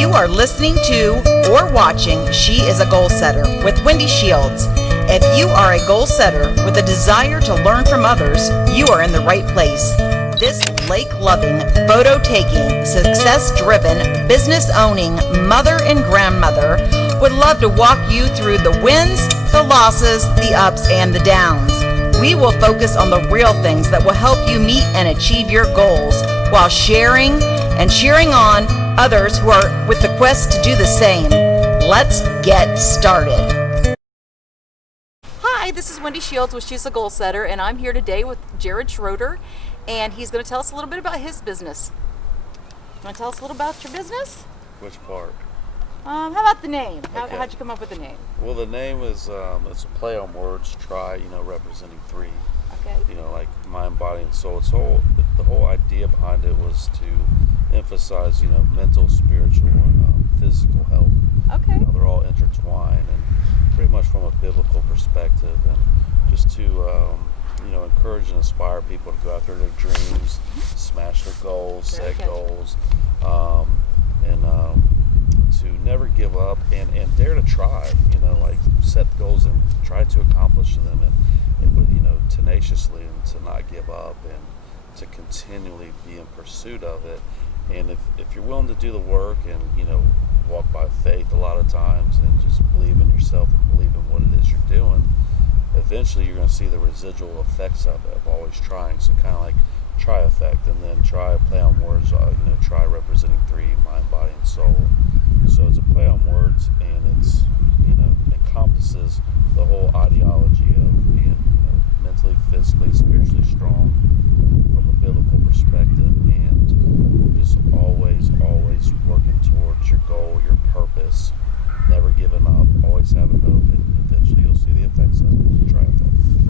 You are listening to or watching She is a Goal Setter with Wendy Shields. If you are a goal setter with a desire to learn from others, you are in the right place. This lake-loving, photo-taking, success-driven, business-owning mother and grandmother would love to walk you through the wins, the losses, the ups, and the downs. We will focus on the real things that will help you meet and achieve your goals while sharing and cheering on others who are with the quest to do the same. Let's get started. Hi, this is Wendy Shields with She's a Goal Setter, and I'm here today with Jared Schroeder, and he's going to tell us a little bit about his business. You want to tell us a little about your business? Which part? How about the name? Okay. How'd you come up with the name? Well, the name is it's a play on words. Try, representing three. Okay. Like mind, body, and soul. The whole idea behind it was to emphasize, mental, spiritual, and physical health. Okay. They're all intertwined, and pretty much from a biblical perspective, and just to encourage and inspire people to go after their dreams, smash their goals, set goals, and to never give up and dare to try, set goals and try to accomplish them, and with, tenaciously, and to not give up, and to continually be in pursuit of it. And if you're willing to do the work and, walk by faith a lot of times, and just believe in yourself and believe in what it is you're doing, eventually you're going to see the residual effects of it, of always trying. So kind of like TryEffect, and then try, play on words, try representing three, mind, body, and soul. So it's a play on words, and it's, encompasses the whole ideology of being, mentally, physically, spiritually strong from a biblical perspective, and just always working towards your goal, your purpose, never giving up, always having hope, and eventually you'll see the effects of it. Try it.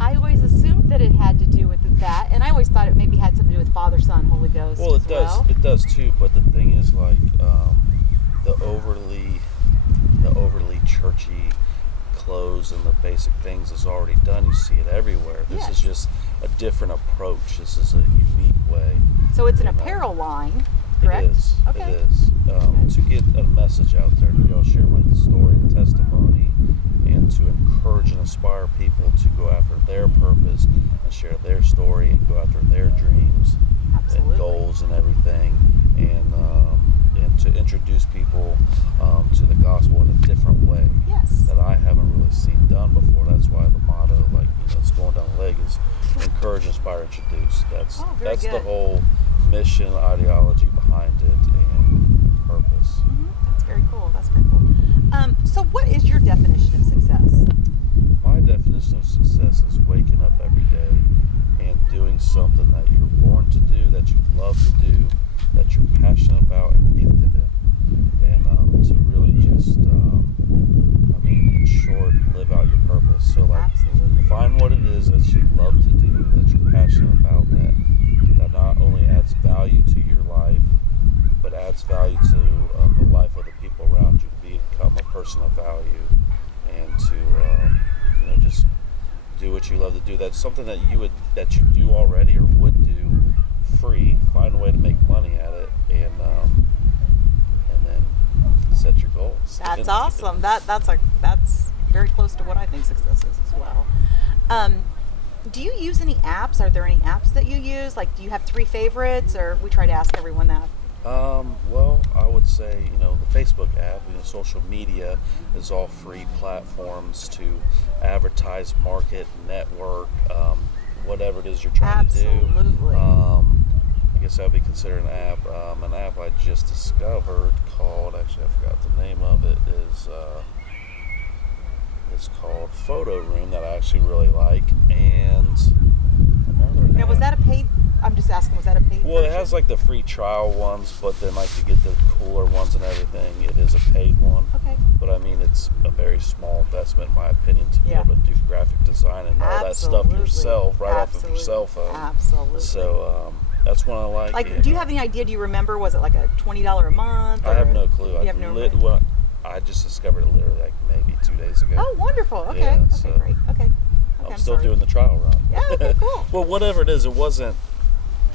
I always assumed that it had to do with that, and I always thought it maybe had something to do with Father, Son, Holy Ghost. Well, it does. It does too. But the thing is, like, the overly churchy clothes and the basic things is already done. You see it everywhere. This is just a different approach. This is a unique way. So it's an apparel line, correct? It is. Okay. It is. To get a message out there, to be able to share my story and testimony, and to encourage and inspire people to go after their purpose and share their story and go after their dreams. Absolutely. And goals and everything, and to introduce people to the gospel in a different way. Yes. That I haven't really seen done before. That's why the motto, it's going down the leg, is encourage, inspire, introduce. That's good. The whole mission, ideology behind it, and purpose. Mm-hmm. That's very cool. So what is your definition of success? My definition of success is waking up every day and doing something that you're born to do, that you love to do, that you're passionate about and gifted in. And to really just, in short, live out your purpose. So, Absolutely. Find what it is that you love to do, that you're passionate about, that not only adds value to your life, but adds value to the life of the people around you, to become a person of value, and to, just do what you love to do. That's something that you do already or would do free. Find a way to make money at it, and then set your goals. That's awesome. That's very close to what I think success is as well. Do you use any apps? Are there any apps that you use? Like, do you have three favorites, or we try to ask everyone that? Well, I would say, the Facebook app, social media is all free platforms to advertise, market, network, whatever it is you're trying to do. Absolutely. I guess that would be considered an app. An app I just discovered called, actually I forgot the name of it, is it's called Photo Room, that I actually really like. And another Now, app. was that a paid? I'm just asking, was that a paid Well, version? it has the free trial ones, but then to get the cooler ones and everything, it is a paid one. Okay. But it's a very small investment, in my opinion, to be able to do graphic design and all that stuff yourself, right off of your cell phone. Absolutely. So that's one I like. Do you have any idea? Do you remember? Was it like a $20 a month? I have no clue. You have no idea? I just discovered it literally maybe 2 days ago. Oh, wonderful. Okay. Yeah, Okay, so great. Okay. I'm still doing the trial run. Yeah. Okay. Cool. Well, whatever it is, it wasn't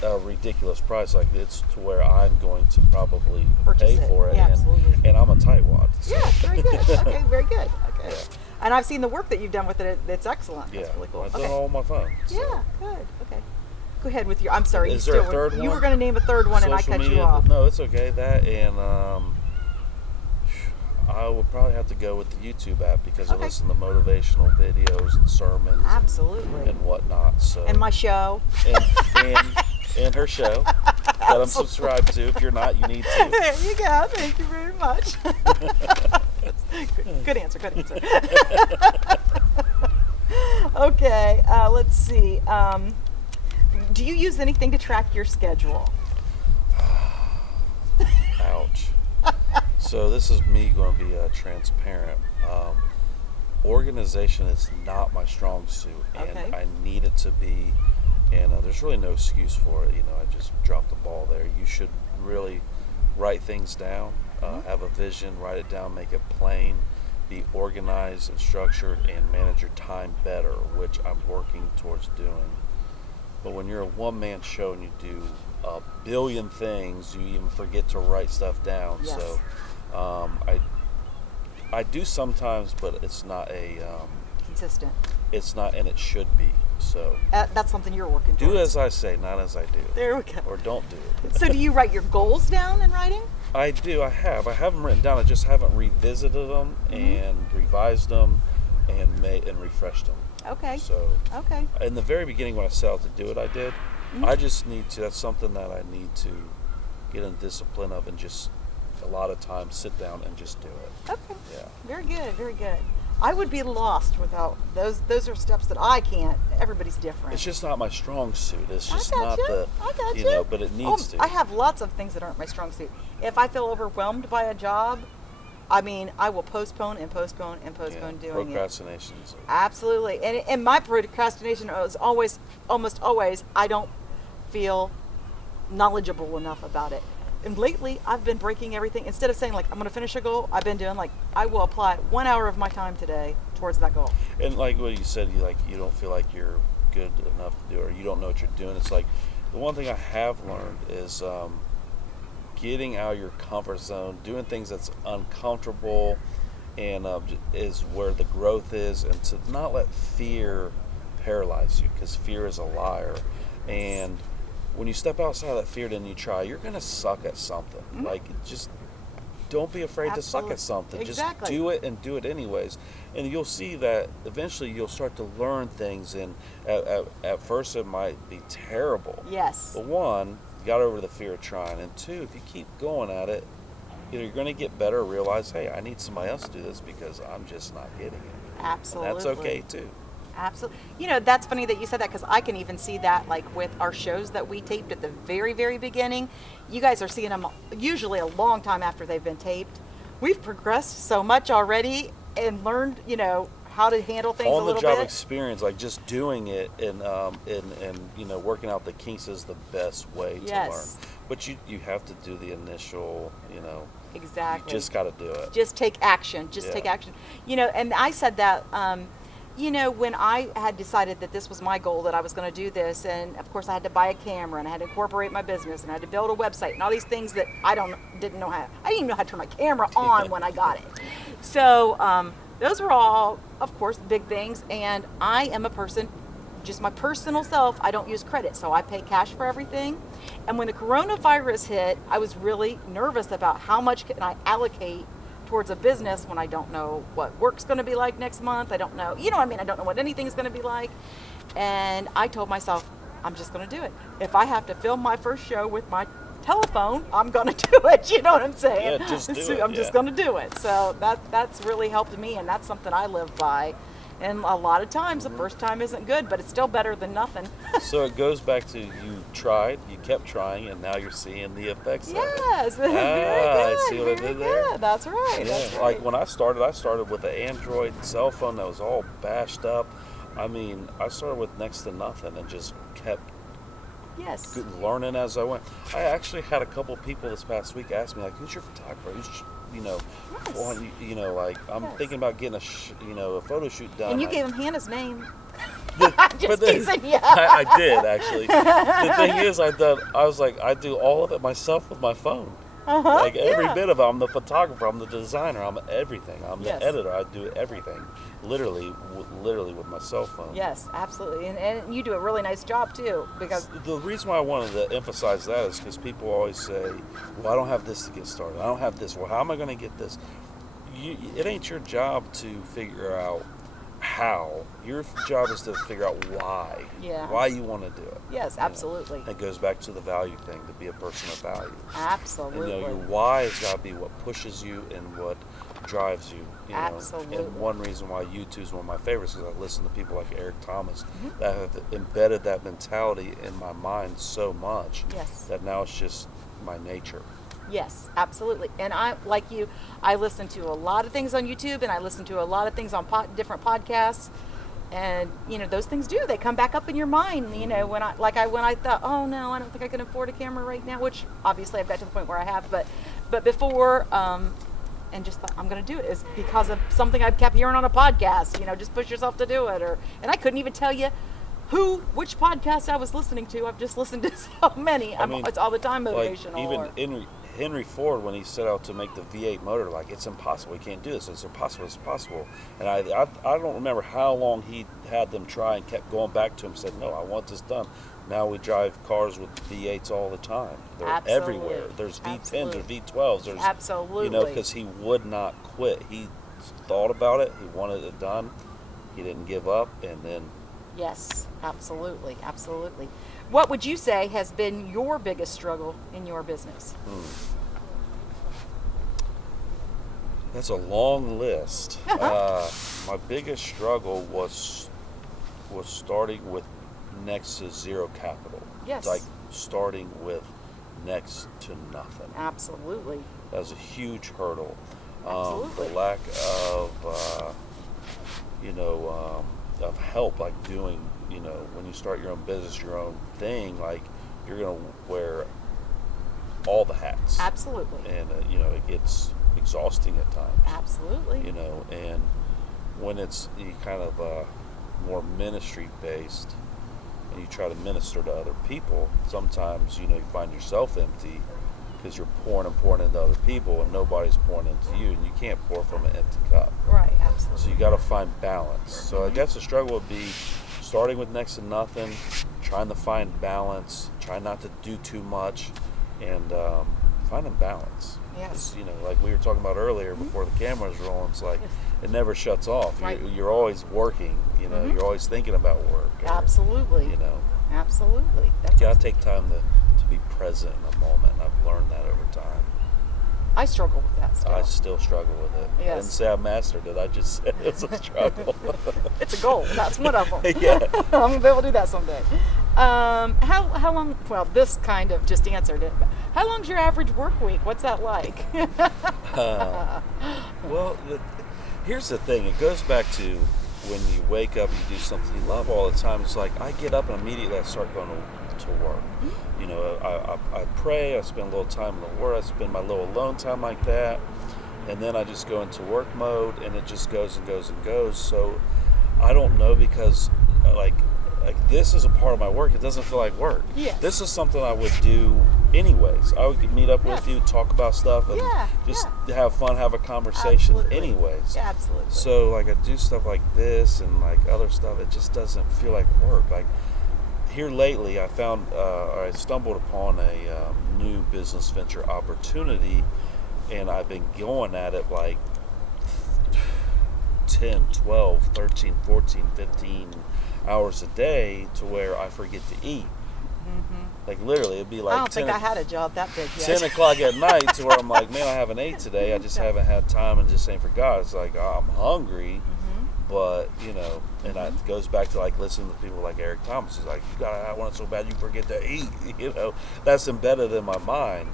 a ridiculous price. Like, it's to where I'm going to probably Purchase pay for it. Yeah, absolutely. And I'm a tightwad. So. Yeah, very good. Okay, very good. Okay. Yeah. And I've seen the work that you've done with it. It's excellent. Yeah, That's really cool. I've done it all on my phone. So. Yeah, good. Okay. Go ahead with your. I'm sorry. Is there a third one? You were going to name a third one, and I cut you off. No, it's okay. That and I would probably have to go with the YouTube app because I listen to motivational videos and sermons. Absolutely. And whatnot. So. And my show. And her show that I'm subscribed to. If you're not, you need to. There you go. Thank you very much. Good answer. Good answer. Okay. Let's see. Do you use anything to track your schedule? Ouch. So this is me going to be transparent. Organization is not my strong suit, and I need it to be. And there's really no excuse for it. I just dropped the ball there. You should really write things down, have a vision, write it down, make it plain, be organized and structured, and manage your time better, which I'm working towards doing. But when you're a one-man show and you do a billion things, you even forget to write stuff down. Yes. So I do sometimes, but it's not consistent. It's not, and it should be. So that's something you're working do towards. as I say, not as I do. There we go. Or don't do it. So do you write your goals down in writing? I do. I have them written down. I just haven't revisited them and revised them and refreshed them. Okay. So okay. In the very beginning when I set out to do it, I did. I just need to. That's something that I need to get in discipline of, and just a lot of time sit down and just do it. Okay. Yeah. Very good. Very good. I would be lost without those. Those are steps that I can't. Everybody's different. It's just not my strong suit. It's just not I got you. But it needs to. I have lots of things that aren't my strong suit. If I feel overwhelmed by a job, I will postpone and postpone and postpone doing it. Procrastination. Absolutely. And my procrastination is almost always, I don't feel knowledgeable enough about it. And lately, I've been breaking everything. Instead of saying, like, I'm going to finish a goal, I've been doing, like, I will apply 1 hour of my time today towards that goal. And like what you said, you don't feel like you're good enough to do it, or you don't know what you're doing. It's like, the one thing I have learned is getting out of your comfort zone, doing things that's uncomfortable, and is where the growth is, and to not let fear paralyze you, because fear is a liar. And when you step outside of that fear and you try, you're going to suck at something. Like, just don't be afraid to suck at something. Exactly. Just do it and do it anyways. And you'll see that eventually you'll start to learn things. And at first it might be terrible. Yes. But one, you got over the fear of trying. And two, if you keep going at it, either you're going to get better or realize, hey, I need somebody else to do this because I'm just not getting it. Absolutely. And that's okay too. Absolutely. That's funny that you said that, because I can even see that, like, with our shows that we taped at the very, very beginning. You guys are seeing them usually a long time after they've been taped. We've progressed so much already and learned, how to handle things a little bit. On-the-job experience, like just doing it and working out the kinks is the best way to learn. But you have to do the initial, Exactly. You just got to do it. Just take action. Take action. And I said that. When I had decided that this was my goal, that I was going to do this, and of course I had to buy a camera, and I had to incorporate my business, and I had to build a website, and all these things that I didn't know how. I didn't even know how to turn my camera on when I got it. So those were all, of course, big things. And I am a person, just my personal self, I don't use credit, so I pay cash for everything. And when the coronavirus hit, I was really nervous about how much can I allocate towards a business when I don't know what work's going to be like next month. I don't know, I don't know what anything's going to be like. And I told myself, I'm just going to do it. If I have to film my first show with my telephone, I'm going to do it. You know what I'm saying? Yeah, just do it. I'm just going to do it. So that's really helped me, and that's something I live by. And a lot of times the first time isn't good, but it's still better than nothing. So it goes back to, you tried, you kept trying, and now you're seeing the effects of it. Yes, very good. See what I did there? Yeah, that's right. Yeah, that's right. like when I started with an Android cell phone that was all bashed up. I mean, I started with next to nothing and just kept learning as I went. I actually had a couple people this past week ask me, like, who's your photographer? Who's, I'm thinking about getting a photo shoot done. And you gave him Hannah's name. Just teasing you. I did actually. The thing is, I do all of it myself with my phone. Like every bit of it. I'm the photographer, I'm the designer, I'm everything. I'm the editor. I do everything, literally with my cell phone. Yes, absolutely, and you do a really nice job too. Because the reason why I wanted to emphasize that is because people always say, "Well, I don't have this to get started. I don't have this. Well, how am I going to get this?" It ain't your job to figure out how. Your job is to figure out why. Yeah. Why you want to do it. Yes, absolutely. It goes back to the value thing, to be a person of value. Absolutely. And, your why has got to be what pushes you and what drives you. Absolutely. And one reason why YouTube is one of my favorites is I listen to people like Eric Thomas that have embedded that mentality in my mind so much that now it's just my nature. Yes, absolutely. And I, like you, I listen to a lot of things on YouTube, and I listen to a lot of things on different podcasts. And those things they come back up in your mind. When I thought, oh no, I don't think I can afford a camera right now, which obviously I've got to the point where I have, but before, and just thought I'm going to do it is because of something I kept hearing on a podcast. Just push yourself to do it, and I couldn't even tell you which podcast I was listening to. I've just listened to so many. It's all the time motivational. Like even Henry Ford, when he set out to make the V8 motor, like, it's impossible, we can't do this, it's impossible. And I don't remember how long he had them try and kept going back to him, said, no, I want this done. Now we drive cars with V8s all the time. They're everywhere. There's V10s, there's V12s. There's, absolutely. Because he would not quit. He thought about it, he wanted it done, he didn't give up, and then... Yes, absolutely, absolutely. What would you say has been your biggest struggle in your business? That's a long list. My biggest struggle was starting with next to zero capital. Yes. Like starting with next to nothing. Absolutely. That was a huge hurdle. Absolutely. The lack of, of help, like doing, when you start your own business, your own thing, like you're going to wear all the hats. Absolutely. And, it gets exhausting at times. Absolutely. And when it's kind of more ministry based and you try to minister to other people, sometimes, you find yourself empty because you're pouring into other people and nobody's pouring into you, and you can't pour from an empty cup. Right, absolutely. So you got to find balance. So I guess the struggle would be starting with next to nothing, trying to find balance, trying not to do too much, and finding balance. Yes. Like we were talking about earlier before the camera was rolling, it's like it never shuts off. Right. You're always working, you're always thinking about work. Absolutely. Absolutely. You got to take time to be present in the moment, and I've learned that over time. I struggle with that still. I still struggle with it. Yes. I didn't say I mastered it, I just said it's a struggle. It's a goal. That's one of them. Yeah. I'm going to be able to do that someday. How long, well, this kind of just answered it, but how long's your average work week? What's that like? Well, here's the thing. It goes back to when you wake up and you do something you love all the time. It's like I get up and immediately I start going to work. I pray, I spend a little time in the Word, I spend my little alone time like that, and then I just go into work mode, and it just goes and goes and goes. So I don't know, because like this is a part of my work. It doesn't feel like work. Yes. This is something I would do anyways. I would meet up with you, talk about stuff, and just have fun, have a conversation anyways. Yeah, absolutely. So like I do stuff like this and like other stuff, it just doesn't feel like work. Like here lately, I found, I stumbled upon a new business venture opportunity, and I've been going at it like 10, 12, 13, 14, 15 hours a day, to where I forget to eat. Like literally, it'd be like I don't think I had a job that big yet. 10 o'clock at night, to where I'm like, man, I haven't ate today. I just haven't had time and just ain't forgot. It's like, I'm hungry, but, and it goes back to like listening to people like Eric Thomas. He's like, you gotta have one so bad you forget to eat. That's embedded in my mind,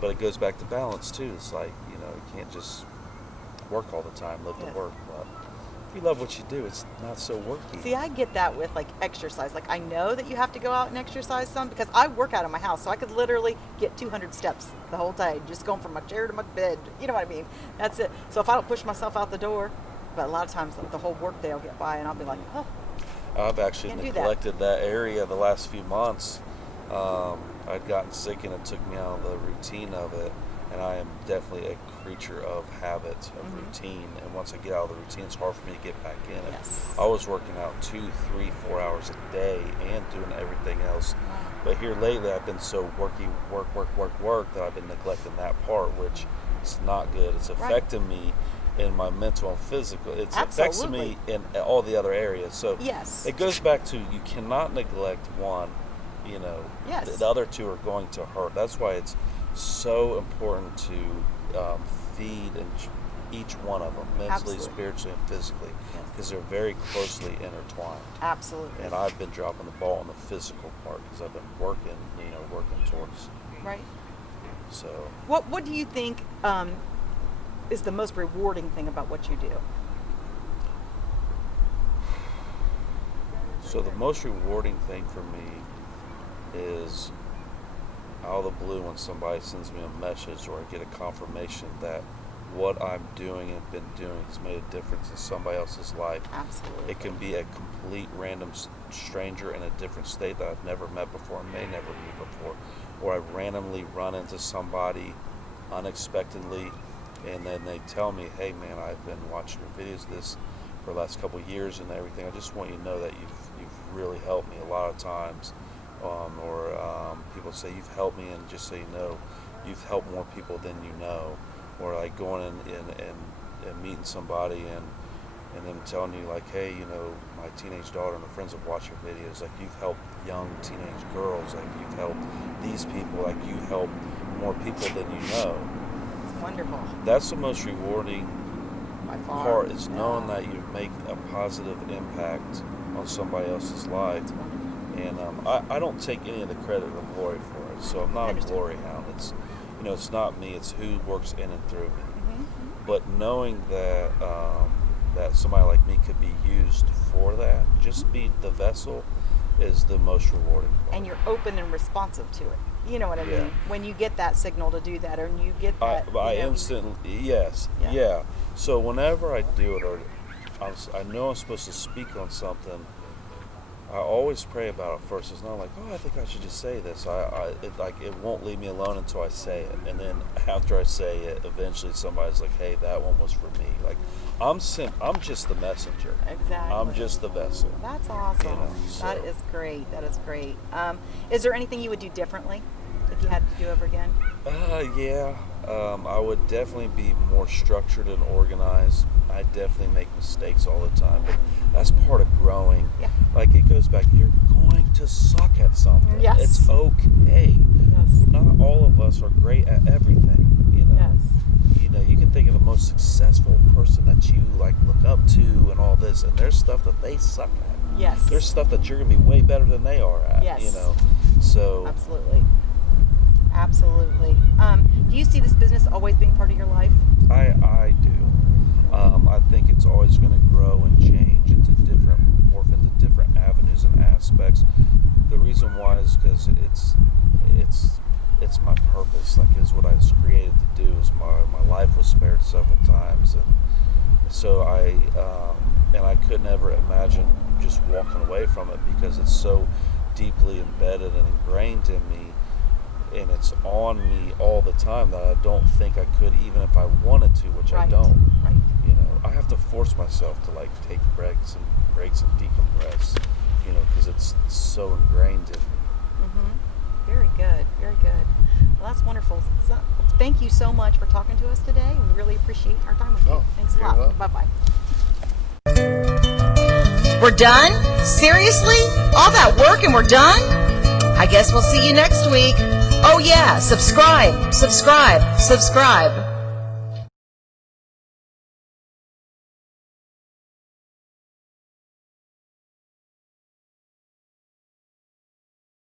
but it goes back to balance too. It's like, you can't just work all the time, live to work. But if you love what you do, it's not so worky. See, I get that with like exercise. Like I know that you have to go out and exercise some, because I work out of my house, so I could literally get 200 steps the whole day, just going from my chair to my bed. You know what I mean? That's it. So if I don't push myself out the door, but a lot of times the whole work day will get by, and I'll be like, oh. I've actually Can't do neglected that area the last few months. I'd gotten sick and it took me out of the routine of it. And I am definitely a creature of habit, of routine. And once I get out of the routine, it's hard for me to get back in it. Yes. I was working out 2, 3, 4 hours a day and doing everything else. Wow. But here lately, I've been so work that I've been neglecting that part, which is not good. It's affecting me in my mental and physical. It affects me in all the other areas. So it goes back to, you cannot neglect one. You know, the other two are going to hurt. That's why it's so important to feed each one of them, mentally, spiritually, and physically, because they're very closely intertwined. Absolutely. And I've been dropping the ball on the physical part because I've been working towards. Right. So. What do you think is the most rewarding thing about what you do? So the most rewarding thing for me is out of the blue when somebody sends me a message or I get a confirmation that what I'm doing and been doing has made a difference in somebody else's life. Absolutely. It can be a complete random stranger in a different state that I've never met before and may never meet before, or I randomly run into somebody unexpectedly and then they tell me, hey man, I've been watching your videos this for the last couple of years and everything. I just want you to know that you've really helped me a lot of times. Or people say, you've helped me, and just so you know, you've helped more people than you know. Or like going in and meeting somebody and them telling you like, hey, you know, my teenage daughter and her friends have watched your videos. Like, you've helped young teenage girls. Like, you've helped these people. Like, you help more people than you know. It's wonderful. That's the most rewarding part, is knowing that you make a positive impact on somebody else's life. And I don't take any of the credit or glory for it, so I'm not a glory hound. It's, you know, it's not me. It's who works in and through me. But knowing that that somebody like me could be used for that, just be the vessel, is the most rewarding part. And you're open and responsive to it. You know what I mean? When you get that signal to do that, or you get that. I instantly, yeah. So whenever I do it, or I know I'm supposed to speak on something, I always pray about it first. It's not like, oh, I think I should just say this. It won't leave me alone until I say it. And then after I say it, eventually somebody's like, hey, that one was for me. Like, I'm just the messenger. Exactly. I'm just the vessel. That's awesome. You know, so. That is great. That is great. Is there anything you would do differently if you had to do over again? I would definitely be more structured and organized. I definitely make mistakes all the time, but that's part of growing. Yeah. Like, it goes back, you're going to suck at something. Yes. It's okay. Yes. Not all of us are great at everything, you know. Yes. You know, you can think of the most successful person that you like look up to and all this, and there's stuff that they suck at. Yes. There's stuff that you're gonna be way better than they are at. Yes. You know. So Absolutely. Do you see this business always being part of your life? I do. I think it's always going to grow and change morph into different avenues and aspects. The reason why is because it's my purpose. Like, it's what I was created to do. Is my life was spared several times, and so I could never imagine just walking away from it, because it's so deeply embedded and ingrained in me. And it's on me all the time that I don't think I could, even if I wanted to, which I don't. Right. You know, I have to force myself to like take breaks and decompress. You know, because it's so ingrained in me. Very good. Very good. Well, that's wonderful. So, thank you so much for talking to us today. We really appreciate our time with you. Thanks a lot. Bye bye. We're done? Seriously? All that work and we're done? I guess we'll see you next week. Oh yeah, subscribe.